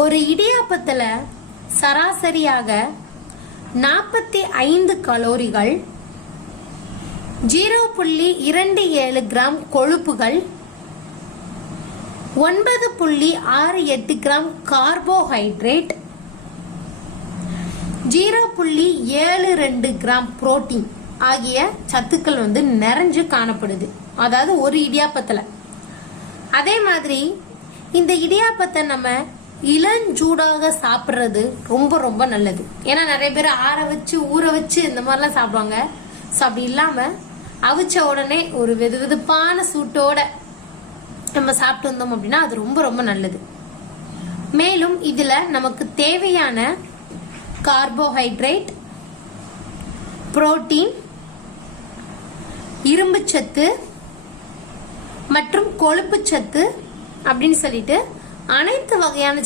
ஒரு இடியாப்பத்துல சராசரியாக 45 கலோரிகள், 0.27 கிராம் கொழுப்புகள், 9.68 கிராம் கார்போஹைட்ரேட், 0.72 கிராம் புரோட்டீன் ஆகிய சத்துக்கள் நிறைஞ்சு காணப்படுது. அதாவது ஒரு இடியாப்பத்துல. அதே மாதிரி இந்த இடியாப்பத்தை நம்ம இளஞ்சூடாக சாப்பிட்றது ரொம்ப ரொம்ப நல்லது. ஏன்னா நிறைய பேர் ஆற வச்சு ஊற வச்சு இந்த மாதிரிலாம் சாப்பிடுவாங்க. ஸோ அப்படி இல்லாம அவிச்ச உடனே ஒரு வெது வெதுப்பான சூட்டோட நம்ம சாப்பிட்டு வந்தோம் அப்படின்னா அது ரொம்ப ரொம்ப நல்லது. மேலும் இதுல நமக்கு தேவையான கார்போஹைட்ரேட், புரோட்டீன், இரும்புச்சத்து மற்றும் கொழுப்பு சத்து அப்படின்னு சொல்லிட்டு அனைத்து வகையான